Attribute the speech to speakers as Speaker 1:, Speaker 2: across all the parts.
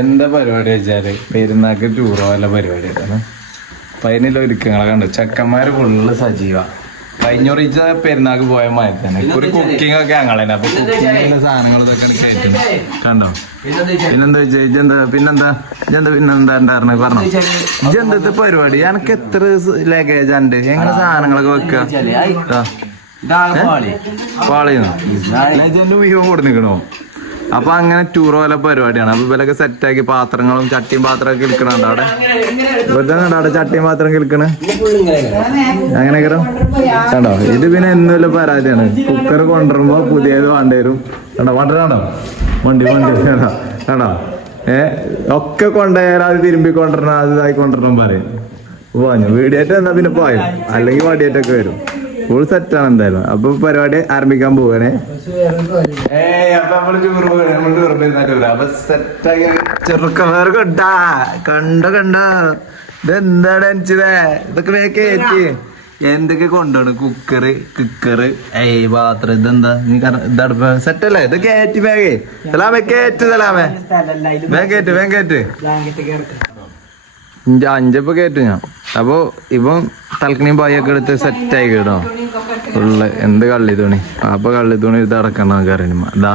Speaker 1: എന്താ പരിപാടി വെച്ചാൽ? പെരുന്നാക്ക് ടൂറോ വല്ല പരിപാടി ആയിട്ടാണ് അപ്പൊ അതിനുള്ള ഒരുക്കങ്ങളെ കണ്ടു. ചെക്കന്മാര് ഫുള്ള് സജീവ. കഴിഞ്ഞൊറിച്ച പെരുന്നാക്ക് പോയ മാതിരി തന്നെ. ഒരു കുക്കിംഗ് ഒക്കെ ഞങ്ങളെ അപ്പൊ കുക്കിങ്ങിന്റെ സാധനങ്ങൾ ഇതൊക്കെ കണ്ടോ പിന്നെന്താ വെച്ചാ ഇജെന്താ പിന്നെന്താ ഇജെന്താ പിന്നെന്താ ഉണ്ടായിരുന്നു? പറഞ്ഞു. ഇജെന്തത്തെ പരിപാടി? എനക്ക് എത്ര ലഗേജ് ഉണ്ട്? എങ്ങനെ സാധനങ്ങളൊക്കെ വെക്കുക പാളിയുന്നു ലെജൻഡ് മുഴുവൻ കൊടുത്തിക്കണോ അപ്പൊ അങ്ങനെ ടൂർ പോലെ പരിപാടിയാണ്. അപ്പൊ സെറ്റ് സെറ്റാക്കി പാത്രങ്ങളും ചട്ടിയും പാത്രമൊക്കെ കിൽക്കണുണ്ട് അവിടെ? ഇവരുടെ അവിടെ ചട്ടിയും പാത്രം കിൽക്കണ് അങ്ങനെ കണ്ടോ? ഇത് പിന്നെ എന്നുള്ള പരാതിയാണ്. കുക്കർ കൊണ്ടുവരുമ്പോ പുതിയത് വേണ്ടി വരും കണ്ടോ? വണ്ടി വണ്ടി വണ്ടി കണ്ടോ? കണ്ടോ? ഏ? ഒക്കെ കൊണ്ടുപോയാൽ അത് തിരുമ്പി കൊണ്ടുവരണം അത് ഇതായി കൊണ്ടുവരണം പറയും. പോഞ്ഞു എന്നാ പിന്നെ പോയോ? അല്ലെങ്കിൽ വടിയായിട്ടൊക്കെ വരും. ഫുൾ സെറ്റാണ് എന്തായാലും. അപ്പൊ പരിപാടി ആരംഭിക്കാൻ പോവാണേ. ഏയ് അപ്പൊ നമ്മൾ ടൂർ നമ്മൾ ടൂർ പോയിരുന്ന അപ്പൊ സെറ്റാക്കി ചെറുക്കന്മാർ കണ്ടാ. കണ്ട കണ്ട? ഇതെന്താണ് അനിച്ചതേ ഇതൊക്കെ കേറ്റി എന്തൊക്കെ കൊണ്ടുപോണ് കുക്കറ് കുക്കറ് ഏയ് പാത്രം ഇതെന്താ? നീ ഇതടുപ്പ സെറ്റല്ലേ ഇത് കയറ്റി വേഗേ. സലാമേ കയറ്റ് സലാമേ വേഗം കയറ്റ് വേഗം കയറ്റ്. അഞ്ചപ്പൊ അഞ്ചപ്പ് കയറ്റു ഞാൻ. അപ്പൊ ഇപ്പം തൽക്കണിയും പായൊക്കെ എടുത്ത് സെറ്റ് ആയി കേട്ടോ. ഉള്ള എന്ത് കള്ളി തുണി. അപ്പൊ കള്ളി തുണി ഇത് അടക്കണം നമുക്ക് അറിയാം ഇതാ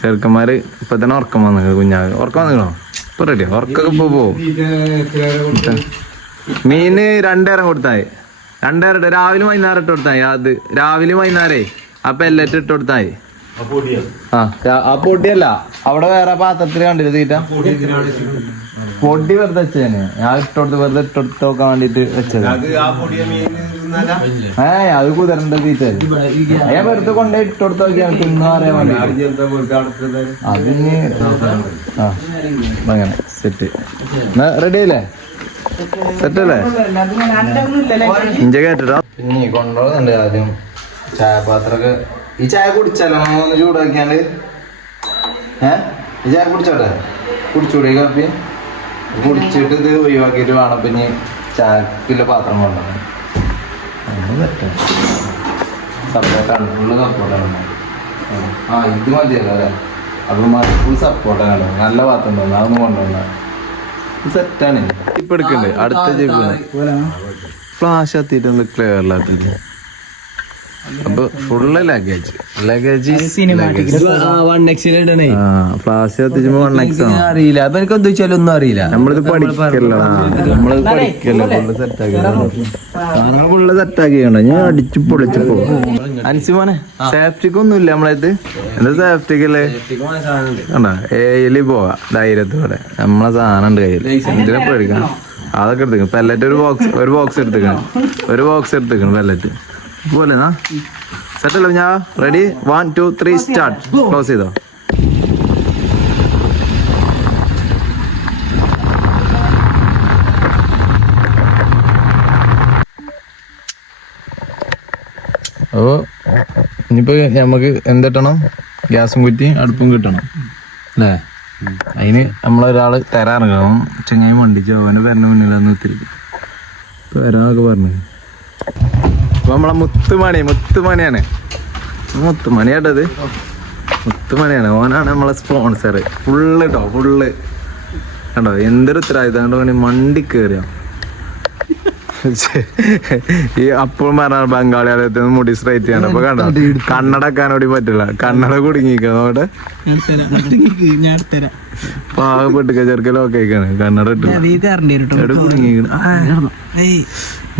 Speaker 1: ചെറുക്കന്മാര് ഇപ്പൊ തന്നെ ഉറക്കം വന്നു കുഞ്ഞാ ഉറക്കം വന്നിക്കണോ? ഇപ്പൊ റെഡി ഉറക്കൊക്കെ ഇപ്പൊ പോവും. മീന് രണ്ടേരം കൊടുത്തായി. രണ്ടേരം രാവിലെ വൈകുന്നേരം ഇട്ട് കൊടുത്തായി. അത് രാവിലെ വൈകുന്നേരേ. ആ പെല്ലറ്റ് ഇട്ട് കൊടുത്തായി. ആ ആ പൊടിയല്ല. അവിടെ വേറെ പാത്രത്തിൽ കണ്ടില്ല തീറ്റ? പൊടി വെറുതെ വെച്ചേനെ. ഞാൻ ഇട്ടോടുത്ത് വെറുതെ ഇട്ടോട്ട് നോക്കാൻ വേണ്ടിട്ട് വെച്ചത്. ഏ അത് കുതിരണ്ട തീറ്റ. ഞാൻ വെറുതെ കൊണ്ടേ ഇട്ടോടുത്ത് നോക്കിയാൽ തിന്നു അറിയാൻ വേണ്ടി. അതിന് ആ അങ്ങനെ സെറ്റ് റെഡി അല്ലേ? സെറ്റ് അല്ലേ? ഇഞ്ച കേട്ടോ പിന്നെ കൊണ്ടുപോകുന്നുണ്ട് ആദ്യം. ചായപാത്രൊക്കെ ഈ ചായ കുടിച്ചാലോ? ഒന്ന് ചൂടാക്കിയാണ്ട്. ഏ? കുടിച്ചോട്ടെ? കുടിച്ചൂടെ ഈ കാപ്പി? കുടിച്ചിട്ട് ഇത് ഒഴിവാക്കിയിട്ട് വേണം. പിന്നെ ചാക്കിലെ പാത്രം കൊണ്ടുവന്നു. സപ്പോർട്ടാണ് ഫുള്ള് സപ്പോർട്ടാണ് ആ ഇത് മതിയല്ലോ അല്ലേ? മതി. ഫുൾ സപ്പോർട്ടാണ് നല്ല പാത്രം തോന്നുന്നു അതൊന്നും കൊണ്ടുവന്ന. സെറ്റാണ് ഇപ്പൊ എടുക്കണ്ടേ. അടുത്ത ജീവിതം ഫ്ലാഷ് എത്തിയിട്ടുണ്ട് ക്ലിയറിലാത്തില്ല അപ്പൊ full luggage luggage one X
Speaker 2: അറിയില്ല. അപ്പൊ എനിക്ക് എന്ത് വെച്ചാലും ഒന്നും അറിയില്ല.
Speaker 1: നമ്മളിത് പഠിക്കല്ല? നമ്മളിത് പഠിക്കല്ല? ഫുള്ള് സെറ്റാക്കി ഫുള്ള് സെറ്റാക്കിയുണ്ട് ഞാൻ അടിച്ചു പൊളിച്ചു പോകും അൻസിമോനെ സേഫ്റ്റിക്ക് ഒന്നും ഇല്ല നമ്മളത്? എന്താ സേഫ്റ്റിക്ക് അല്ലേ കണ്ടാ? ഏയിൽ പോവാ ധൈര്യത്തോടെ. നമ്മളെ സാധനം ഉണ്ട് കയ്യിൽ എന്തിനാ പേടിക്കണം? അതൊക്കെ എടുത്തേക്കണം. പെല്ലറ്റ് ഒരു ബോക്സ് ഒരു ബോക്സ് എടുത്തേക്കണം. ഒരു ബോക്സ് എടുത്തേക്കണം പെല്ലറ്റ് പോലെ സെറ്റല്ലേ ഞാൻ ready one two three start close ചെയ്തോ? അപ്പോൾ ഇനിയിപ്പോൾ നമുക്ക് എന്തിട്ടണം? ഗ്യാസും കുറ്റി അടുപ്പും കിട്ടണം. അല്ലേ? അതിന് നമ്മളൊരാൾ തരാറുണ്ടാവും ചെങ്ങായി മണ്ടിച്ച് അവന് വരുന്ന മുന്നിലൊന്ന് ഒത്തിരി വരാന്നൊക്കെ പറഞ്ഞു. അപ്പൊ നമ്മളെ മുത്തുമണി മുത്തുമണിയാണ്. മുത്തുമണിയാട്ടത് മുത്തുമണിയാണ്. ഓനാണ് നമ്മളെ സ്പോൺസർ ഫുള്ള് കേട്ടോ ഫുള്ള്. കണ്ടോ? എന്തൊരു ഉത്തരവാദിത്തം. കണ്ടോ? മണ്ടി കയറിയോ ഈ അപ്പോഴും പറഞ്ഞ ബംഗാളികളെ മുടി സ്ട്രൈറ്റ് ചെയ്യണം. അപ്പൊ കണ്ടോ? കണ്ണടക്കാനോടി പറ്റില്ല. കണ്ണട കുടുങ്ങിക്കണം അവിടെ ചെറുക്കൽ ഓക്കെ കണ്ണട കുടുങ്ങിക്കണം.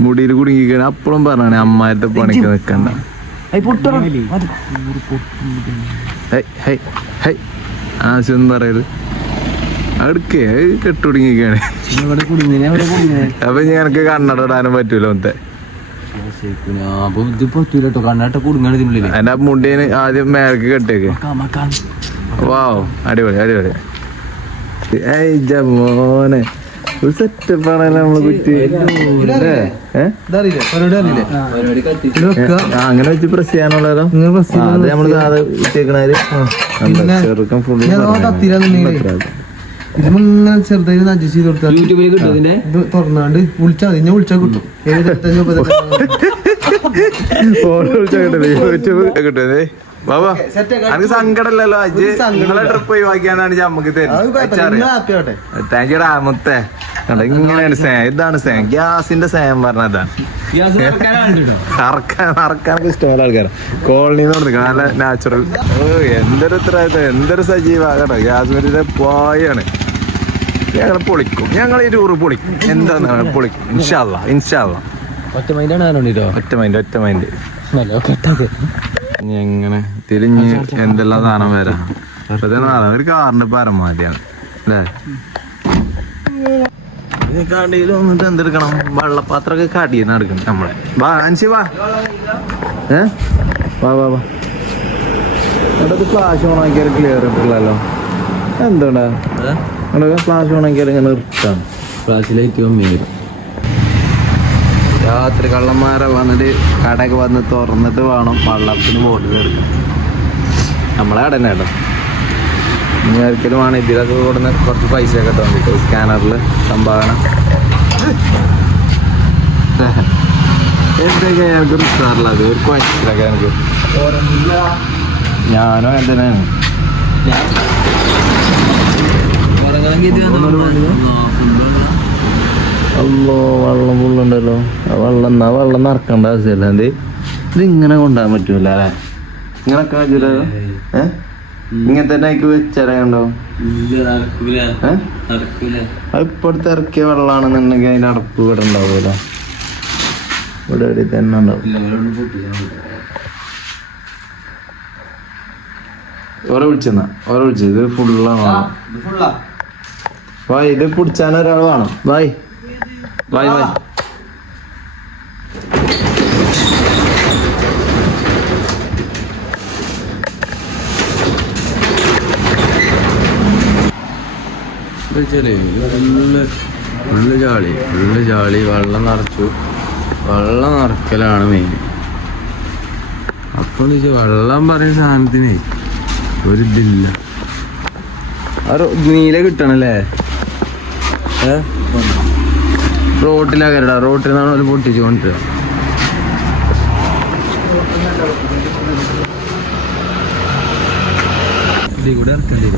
Speaker 1: മുടിയിൽ കുടുങ്ങിക്കണം. അപ്പോഴും പറഞ്ഞാണ് അമ്മാരുടെ പണിക്ക് നിക്കണ്ട. ഹേയ്, ഹേയ്, ഹേയ്. ആവശ്യം പറയരുത്. അടുക്കേ കെട്ടുടുങ്ങിക്കാണ് അപ്പൊ ഞാൻ എനക്ക് കണ്ണട ഇടാനും പറ്റൂല
Speaker 2: ഇതിനുള്ളിൽ.
Speaker 1: എന്റെ മുണ്ടീന് ആദ്യം മേലേക്ക് കെട്ടേക്ക് വാവ് അടിപൊളി അടിപൊളി. ജമോനെ ഒരു നമ്മളെ കുറ്റി. അങ്ങനെ വെച്ച് പ്രസ് ചെയ്യാനുള്ളതോ. നമ്മൾ കാതെ ഇട്ടേക്കണാര് ചെറുക്കം ഫുള്ള്
Speaker 3: ഇതിങ്ങനെ ചെറുതായി അഡ്ജസ്റ്റ് ചെയ്ത് കൊടുത്താൽ
Speaker 2: യൂട്യൂബിൽ കിട്ടും ഇതിന്റെ?
Speaker 3: ഇത് തുറന്നാണ്ട് വിളിച്ചാൽ മതി. ഞാൻ വിളിച്ചാൽ കിട്ടും. ഏഴ് ഇരുപത്തഞ്ച് മുപ്പത്
Speaker 1: ഫോൺ വിളിച്ചാ കിട്ടല്ലേ യൂട്യൂബ് കിട്ടുന്നത് ബാബാ. എനിക്ക് സങ്കടമല്ലല്ലോ? അജ് നിങ്ങളെ ട്രിപ്പ് ഒഴിവാക്കിയാണ്ടാണ് നമുക്ക്
Speaker 3: തരുന്നത്.
Speaker 1: താങ്ക് യുടാ മുത്തേ. കണ്ടോ? ഇങ്ങനെയാണ് സ്നേഹം. ഇതാണ് സ്നേഹം. ഗ്യാസിന്റെ സ്നേഹം പറഞ്ഞതാണ്. കറക്കാൻ കറക്കാനൊക്കെ ഇഷ്ടമുള്ള ആൾക്കാരാണ് കോളനി നടന്നിക്കണം നല്ല നാച്ചുറൽ ഓ എന്തൊരു ഉത്തരവാദിത്തം എന്തൊരു സജീവ കേട്ടോ ഗ്യാസ് മറ്റേ പോയാണ്. ഞങ്ങൾ പൊളിക്കും. ഞങ്ങൾ ഈ ടൂറ് പൊളിക്കും. എന്താന്ന് പൊളിക്കും. ഇൻഷാല്ല ഇൻഷാല്ല
Speaker 2: ഒറ്റ മൈൻഡാണ്
Speaker 1: ഒറ്റ മൈൻഡ് ഒറ്റ മൈൻഡ് ഇനി എങ്ങനെ? തിരിഞ്ഞ് എന്തെല്ലാം സാധനം വരാം? ഒരു കാറിന്റെ പരമാവധിയാണ് അല്ലേ? കടയിൽ വന്നിട്ട് എന്തെടുക്കണം? വെള്ളപ്പാത്രമൊക്കെ കടിയെന്ന് എടുക്കണം നമ്മളെ. വാ അൻസി വാ. ഏ? വാ വാ വാ. അവിടെ ഫ്ലാഷ് ഓൺ ആക്കിയാൽ ക്ലിയർ ഇട്ടില്ലല്ലോ എന്താടാ? അവിടെ ഫ്ലാഷ് ഓൺ ആക്കിയാൽ ഇങ്ങനെ ഇട്ടാണ്
Speaker 2: ക്ലാസ്സിലേക്ക് മീൻ
Speaker 1: രാത്രി കള്ളന്മാരെ വന്നിട്ട് കടയൊക്കെ വന്ന് തുറന്നിട്ട് വേണം വള്ളത്തിന് ബോട്ടിൽ കയറി നമ്മളെ കടന്നെ കേട്ടോ. ഇനി ഒരിക്കലും വേണം ഇതിലൊക്കെ കൂടുന്ന കുറച്ച് പൈസ ഒക്കെ തോന്നിട്ട് സ്കാനറിൽ സംഭാവന. എനിക്ക് എനിക്ക് ഞാനും തന്നെയാണ് അല്ലോ വെള്ളം ഫുള്ളുണ്ടല്ലോ. ആ വെള്ളം എന്നാ വെള്ളം നിറക്കേണ്ട ആവശ്യമില്ല. എന്ത്? ഇത് ഇങ്ങനെ കൊണ്ടുപോകാൻ പറ്റൂല അല്ലേ? ഇങ്ങനെ പറ്റൂല ഏ? ഇങ്ങനെ തന്നെ ആയിക്ക് വെച്ചറിയണ്ടോ ഇപ്പോഴത്തെ ഇറക്കിയ വെള്ളമാണെന്നുണ്ടെങ്കിൽ അതിന്റെ അടപ്പ് ഇവിടെ ഉണ്ടാവൂല? ഇവിടെ എവിടെ തന്നെ ഉണ്ടാവും. ഓരോ വിളിച്ചെന്നാ. ഓരോ വിളിച്ചത് ഇത് ഫുള്ളാണ് വായ് ഇത് പിടിച്ചാൻ ഒരാൾ വേണം. വായ് വായ് വായ്
Speaker 2: വെച്ചാലേ ഫുള്ള് ഫുള്ള് ചാളി ഫുള്ള് ചാളി വെള്ളം നിറച്ചു. വെള്ളം നിറക്കലാണ് മെയിൻ അപ്പോൾ വെള്ളം പറയുന്ന സാധനത്തിന് ഒരു ഇതില്ല. നീല കിട്ടണല്ലേ? ഏ? റോട്ടിലാകരടാ റോട്ടിൽ നിന്നാണ് ഒരു പൊട്ടിച്ചു കൊണ്ടിട്ട് ഇവിടെ ഇറക്കണ്ടേ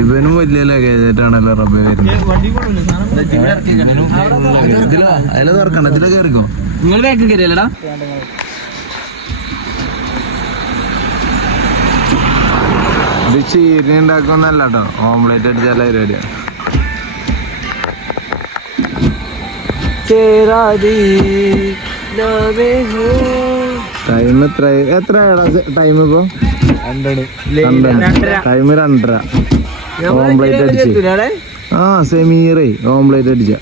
Speaker 1: ഇവനും വലിയ ലഗേജായിട്ടാണല്ലോ റബ്ബെ വരുന്നത്. ഇതിലാ അതിലെ തുറക്കണ്ട ഇതിലെ കയറിക്കോ.
Speaker 2: നിങ്ങൾ ബാക്ക് കയറിയല്ലടാ.
Speaker 1: ഇത് ചീരി ഉണ്ടാക്കുന്നല്ല കേട്ടോ ഓംലേറ്റ് അടിച്ചാല പരിപാടിയാണ് ടൈം എത്ര എത്ര ടൈം ഇപ്പൊ? ടൈം രണ്ടര. ഓംലേറ്റ് അടിച്ച് ആ സെമീറേ ഓംപ്ലേറ്റ് അടിച്ച.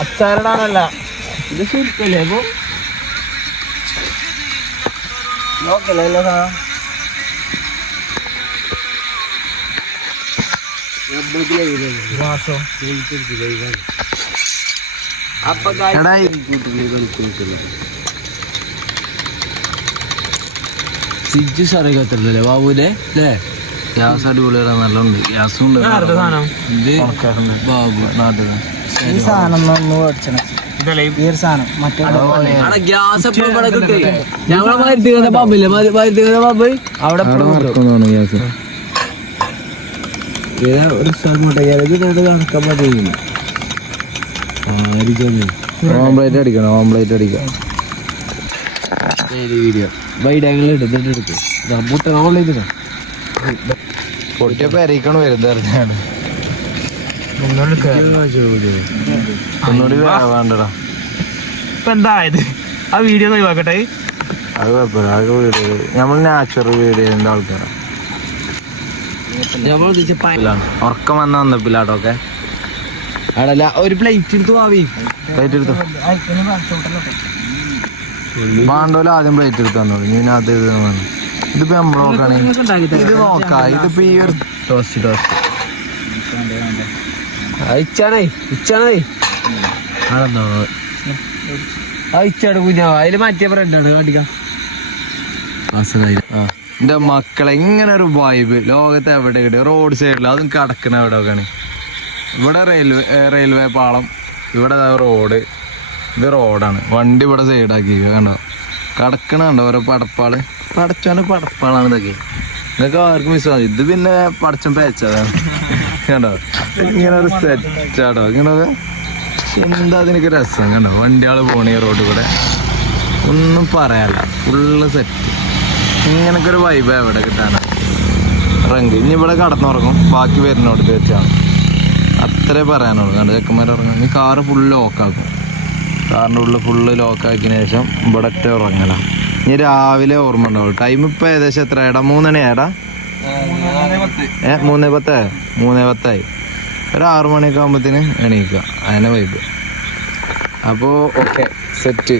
Speaker 3: അച്ചാരടാണല്ല
Speaker 2: ഇത് ശരിക്കല്ലേ നോക്കല്ലേ
Speaker 3: നോക്കല്ല സാധനം
Speaker 2: സിജ് സാറേ കത്തല്ലേ ബാബുലെ അല്ലേ?
Speaker 1: ഗ്യാസ് അടിപൊളിയാണ് നല്ലുണ്ട്. ഗ്യാസും ഉണ്ട്.
Speaker 2: ഇത് ബാബു
Speaker 1: നാട്ടിൽ
Speaker 3: ഈ സാധനം ഒന്ന് മേടിച്ചണം.
Speaker 2: ഗ്യാസ് ഞങ്ങളെ മരുത്തിക്കുന്ന പമ്പില്ലേ മരുത്തിക്കുന്ന പമ്പ് അവിടെ
Speaker 1: നടക്കുന്നതാണ് ഗ്യാസ്
Speaker 2: ഒരു സ്ഥലം മുട്ട കണക്കാൻ മതി
Speaker 1: ഓംപ്ലേറ്റ് അടിക്കണം ഓംപ്ലേറ്റ് അടിക്കണം
Speaker 2: വീഡിയോ വൈഡാങ്ങൾ എടുത്തിട്ട് എടുക്കും. മുട്ട ഓൺലൈൻ
Speaker 1: പൊട്ടിയ പെരയിക്കാണ് വരുന്നറിഞ്ഞാണ് ഒന്നുകൂടി വേണ്ടടാ.
Speaker 3: ഇപ്പൊ എന്തായത് ആ വീഡിയോ ഒഴിവാക്കട്ടെ.
Speaker 1: അത് കുഴപ്പമില്ല വീഡിയോ നമ്മൾ നാച്ചുറൽ വീഡിയോ ആൾക്കാരാണ് ഉറക്കം വന്ന വന്നപ്പില്ലാട്ടോ ഒക്കെ.
Speaker 2: അടല്ല ഒരു പ്ലേറ്റ് എടുത്തു ആവി.
Speaker 1: പ്ലേറ്റ് എടുത്തു. മാണ്ടോല ആദ്യം പ്ലേറ്റ് എടുത്തു ഇനി അത് ഇത് വന്നു. ഇതിപ്പോ നമ്മൾ നോക്കുകയാണെങ്കിൽ ഇത് നോക്കാം. ഇതിപ്പോ ഈ ഒരു
Speaker 2: ടോസ്റ്റ് ടോസ്റ്റ് ഇച്ചാണേ ഇച്ചാണേ ആണെന്നോ? അയച്ചാട് കുഞ്ഞാ. അതിൽ മാറ്റിയ ബ്രെഡാണ് കാട്ടിക്കാം
Speaker 1: എന്റെ മക്കളെ ഇങ്ങനെ ഒരു വൈബ് ലോകത്ത് എവിടെ കിട്ടും റോഡ് സൈഡിൽ അതും കടക്കണ എവിടെയൊക്കെയാണ്? ഇവിടെ റെയിൽവേ റെയിൽവേ പാളം. ഇവിടെ റോഡ് ഇത് റോഡാണ് വണ്ടി ഇവിടെ സൈഡാക്കി കണ്ടോ? കടക്കണ കണ്ടോ ഓരോ പടപ്പാൾ? പടച്ചാണ് പടപ്പാളാണ് ഇതൊക്കെ. ഇതൊക്കെ ആർക്കും വിശ്വാസം. ഇത് പിന്നെ പടച്ചം പേച്ചതാണ് കണ്ടോ? ഇങ്ങനെ ഒരു സെറ്റാടോ ഇങ്ങനെ എന്താ അതിനൊക്കെ രസം? കണ്ടോ? വണ്ടിയാൾ പോണേ റോഡ് കൂടെ. ഒന്നും പറയാല്ല ഫുള്ള് സെറ്റ് ഇങ്ങനൊക്കെ ഒരു വൈബ് എവിടെ കിട്ടാനാ. റങ്ക് ഇനി ഇവിടെ കടന്നുറങ്ങും. ബാക്കി വരുന്നോടത്ത് വെച്ചാണ് അത്രേ പറയാനുള്ളൂ. കണ്ട ചെക്കന്മാർ ഇറങ്ങും. ഇനി കാറ് ഫുള്ള് ലോക്കാക്കും കാറിന്റെ ഉള്ളിൽ ഫുള്ള് ലോക്കാക്കിയതിന് ശേഷം ഇവിടെ ഒറ്റ ഉറങ്ങല. ഇനി രാവിലെ ഓർമ്മ ഉണ്ടാവുള്ളൂ. ടൈം ഇപ്പം ഏകദേശം എത്ര ഏടാ മൂന്നണി ഏടാ ഏ മൂന്നേ പത്തേ? മൂന്നേ പത്തായി. ഒരു ആറു മണിയൊക്കെ ആകുമ്പോഴത്തേന് എണീക്കുക അതിനെ വൈബ് അപ്പോൾ ഓക്കെ സെറ്റ്